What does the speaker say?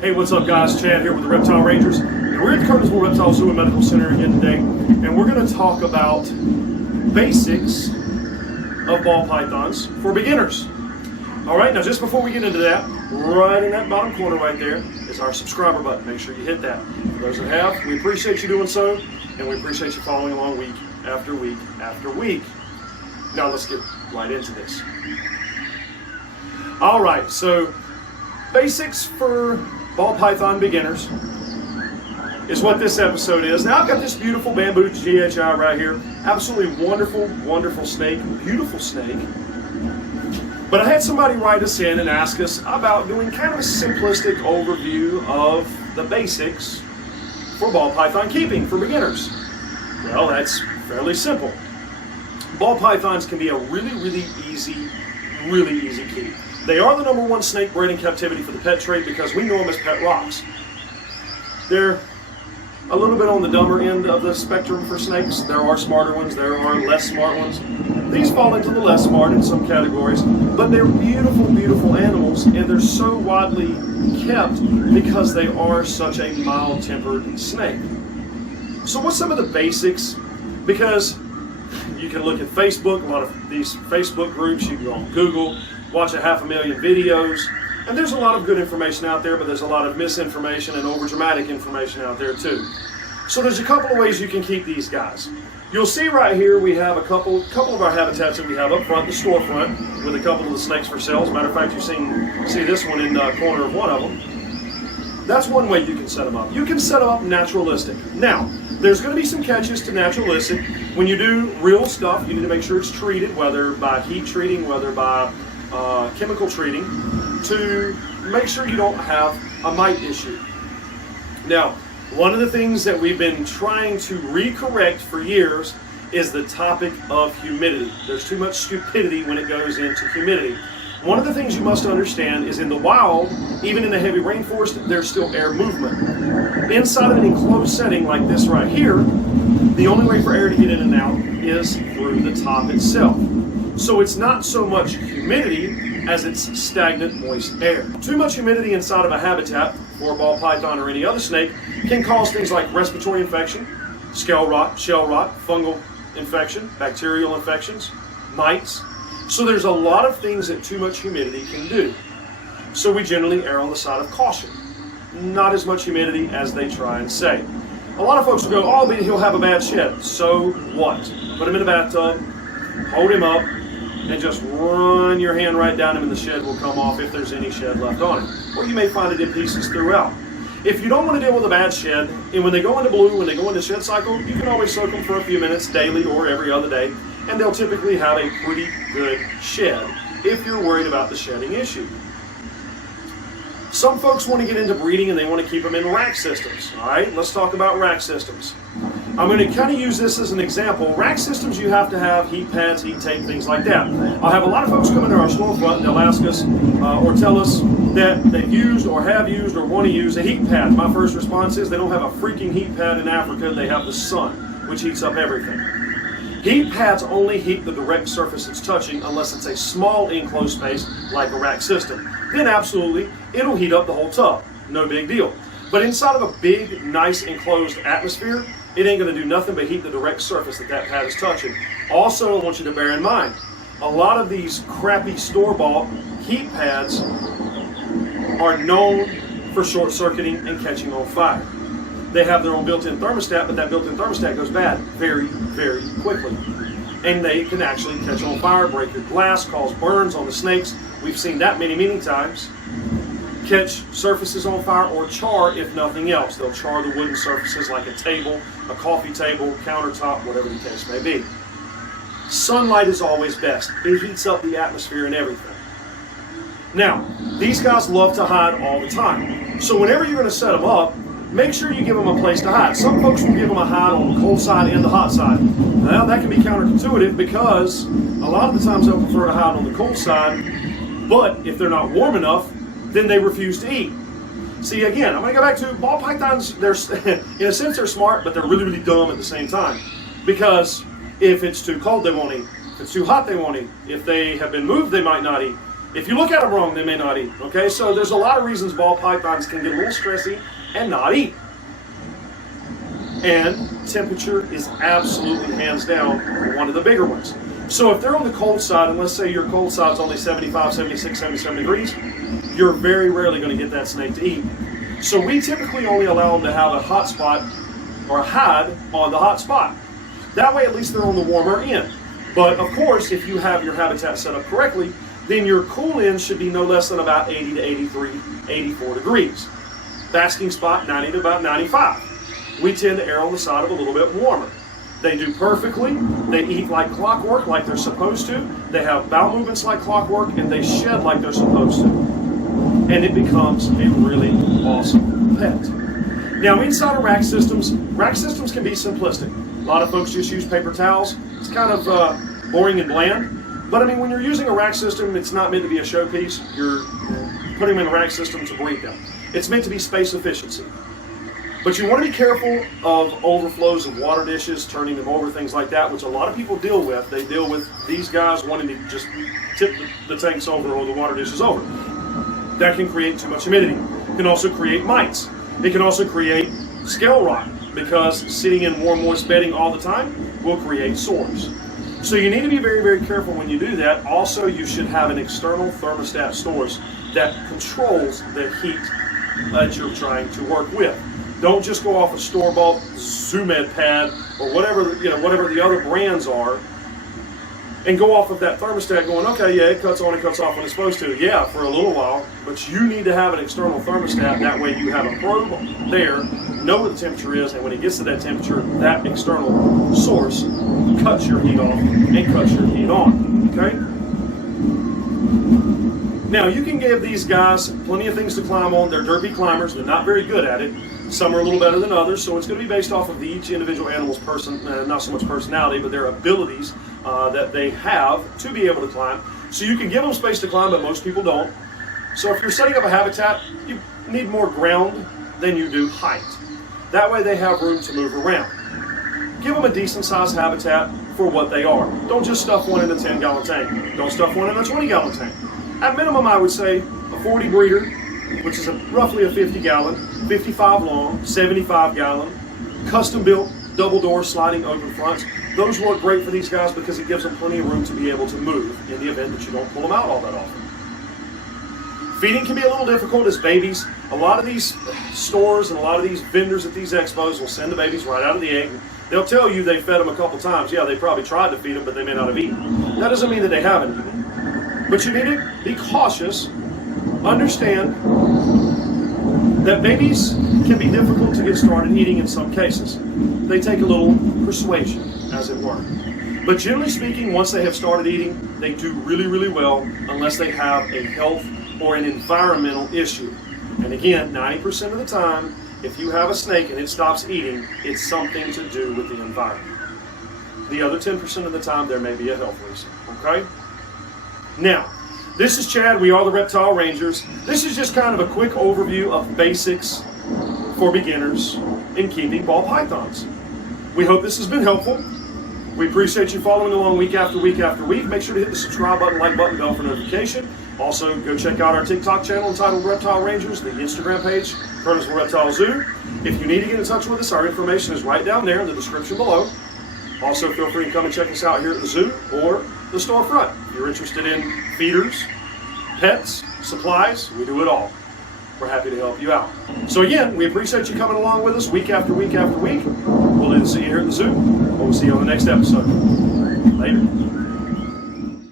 Hey, what's up guys? Chad here with the Reptile Rangers. And we're at the Kernersville Reptile Zoo and Medical Center again today. And we're going to talk about basics of ball pythons for beginners. Alright, now just before we get into that, right in that bottom corner right there is our subscriber button. Make sure you hit that. For those that have, we appreciate you doing so, and we appreciate you following along week after week after week. Now let's get right into this. Alright, so basics for ball python beginners is what this episode is. Now I've got this beautiful bamboo GHI right here. Absolutely wonderful, wonderful snake, beautiful snake. But I had somebody write us in and ask us about doing kind of a simplistic overview of the basics for ball python keeping for beginners. Well, that's fairly simple. Ball pythons can be a really easy keep. They are the #1 snake bred in captivity for the pet trade because we know them as pet rocks. They're a little bit on the dumber end of the spectrum for snakes. There are smarter ones, there are less smart ones. These fall into the less smart in some categories, but they're beautiful animals, and they're so widely kept because they are such a mild-tempered snake. So what's some of the basics? Because you can look at Facebook, a lot of these Facebook groups, you can go on Google, watch 500,000 videos, and there's a lot of good information out there, but there's a lot of misinformation and over-dramatic information out there too. So there's a couple of ways you can keep these guys. You'll see right here we have a couple of our habitats that we have up front, the storefront, with a couple of the snakes for sale. As a matter of fact, you see this one in the corner of one of them. That's one way you can set them up. You can set them up naturalistic. Now, there's going to be some catches to naturalistic. When you do real stuff, you need to make sure it's treated, whether by heat treating, whether by chemical treating, to make sure you don't have a mite issue. Now, one of the things that we've been trying to recorrect for years is the topic of humidity. There's too much stupidity when it goes into humidity. One of the things you must understand is in the wild, even in the heavy rainforest, there's still air movement. Inside of an enclosed setting like this right here, the only way for air to get in and out is through the top itself. So it's not so much humidity as it's stagnant, moist air. Too much humidity inside of a habitat for a ball python or any other snake can cause things like respiratory infection, scale rot, shell rot, fungal infection, bacterial infections, mites. So there's a lot of things that too much humidity can do. So we generally err on the side of caution. Not as much humidity as they try and say. A lot of folks will go, oh, but he'll have a bad shed. So what? Put him in a bathtub, hold him up, and just run your hand right down him and the shed will come off if there's any shed left on him. Or you may find it in pieces throughout. If you don't want to deal with a bad shed, and when they go into blue, when they go into shed cycle, you can always soak them for a few minutes daily or every other day, and they'll typically have a pretty good shed if you're worried about the shedding issue. Some folks want to get into breeding and they want to keep them in rack systems. All right, let's talk about rack systems. I'm going to kind of use this as an example. Rack systems, you have to have heat pads, heat tape, things like that. I'll have a lot of folks come into our storefront and they'll ask us or tell us that they've used or have used or want to use a heat pad. My first response is they don't have a freaking heat pad in Africa. They have the sun, which heats up everything. Heat pads only heat the direct surface it's touching unless it's a small enclosed space like a rack system. Then absolutely, it'll heat up the whole tub. No big deal. But inside of a big, nice enclosed atmosphere, it ain't going to do nothing but heat the direct surface that pad is touching. Also, I want you to bear in mind, a lot of these crappy store-bought heat pads are known for short-circuiting and catching on fire. They have their own built-in thermostat, but that built-in thermostat goes bad very quickly. And they can actually catch on fire, break your glass, cause burns on the snakes. We've seen that many times. Catch surfaces on fire or char if nothing else. They'll char the wooden surfaces like a table, a coffee table, countertop, whatever the case may be. Sunlight is always best. It heats up the atmosphere and everything. Now, these guys love to hide all the time. So whenever you're going to set them up, make sure you give them a place to hide. Some folks will give them a hide on the cold side and the hot side. Now that can be counterintuitive because a lot of the times they'll prefer to hide on the cold side, but if they're not warm enough, then they refuse to eat. See, again, I'm going to go back to ball pythons. They're, in a sense, they're smart, but they're really dumb at the same time. Because if it's too cold, they won't eat. If it's too hot, they won't eat. If they have been moved, they might not eat. If you look at them wrong, they may not eat. Okay, so there's a lot of reasons ball pythons can get a little stressy and not eat. And temperature is absolutely hands down one of the bigger ones. So if they're on the cold side, and let's say your cold side is only 75, 76, 77 degrees, you're very rarely going to get that snake to eat. So we typically only allow them to have a hot spot or hide on the hot spot. That way at least they're on the warmer end. But of course, if you have your habitat set up correctly, then your cool end should be no less than about 80 to 83, 84 degrees. Basking spot 90 to about 95. We tend to err on the side of a little bit warmer. They do perfectly. They eat like clockwork, like they're supposed to. They have bowel movements like clockwork, and they shed like they're supposed to. And it becomes a really awesome pet. Now, inside of rack systems can be simplistic. A lot of folks just use paper towels. It's kind of boring and bland. But I mean, when you're using a rack system, it's not meant to be a showpiece. You're putting them in a rack system to breed them. It's meant to be space efficiency. But you want to be careful of overflows of water dishes, turning them over, things like that, which a lot of people deal with. They deal with these guys wanting to just tip the tanks over or the water dishes over. That can create too much humidity. It can also create mites. It can also create scale rot, because sitting in warm, moist bedding all the time will create sores. So you need to be very, very careful when you do that. Also, you should have an external thermostat source that controls the heat that you're trying to work with. Don't just go off a store-bought Zoomed pad or whatever the other brands are, and go off of that thermostat going, okay, yeah, it cuts on and cuts off when it's supposed to. Yeah, for a little while, but you need to have an external thermostat. That way you have a probe there, know what the temperature is, and when it gets to that temperature, that external source cuts your heat off and cuts your heat on, okay? Now, you can give these guys plenty of things to climb on. They're derpy climbers. They're not very good at it. Some are a little better than others, so it's going to be based off of each individual animal's not so much personality, but their abilities that they have to be able to climb. So you can give them space to climb, but most people don't. So if you're setting up a habitat, you need more ground than you do height. That way they have room to move around. Give them a decent sized habitat for what they are. Don't just stuff one in a 10-gallon tank. Don't stuff one in a 20-gallon tank. At minimum, I would say a 40 breeder, which is roughly a 50-gallon, 55 long, 75-gallon, custom-built, double-door, sliding open fronts. Those work great for these guys because it gives them plenty of room to be able to move in the event that you don't pull them out all that often. Feeding can be a little difficult as babies. A lot of these stores and a lot of these vendors at these expos will send the babies right out of the egg. They'll tell you they fed them a couple times. Yeah, they probably tried to feed them, but they may not have eaten. That doesn't mean that they haven't eaten. But you need to be cautious. Understand that babies can be difficult to get started eating in some cases. They take a little persuasion, as it were. But generally speaking, once they have started eating, they do really, really well unless they have a health or an environmental issue. And again, 90% of the time, if you have a snake and it stops eating, it's something to do with the environment. The other 10% of the time, there may be a health reason, okay? Now, this is Chad. We are the Reptile Rangers. This is just kind of a quick overview of basics for beginners in keeping ball pythons. We hope this has been helpful. We appreciate you following along week after week after week. Make sure to hit the subscribe button, like button, bell for notification. Also, go check out our TikTok channel entitled Reptile Rangers, the Instagram page, Kernersville Reptile Zoo. If you need to get in touch with us, our information is right down there in the description below. Also, feel free to come and check us out here at the zoo or the storefront. If you're interested in feeders, pets, supplies, we do it all. We're happy to help you out. So again, we appreciate you coming along with us week after week after week. We'll either see you here at the zoo or we'll see you on the next episode. Later.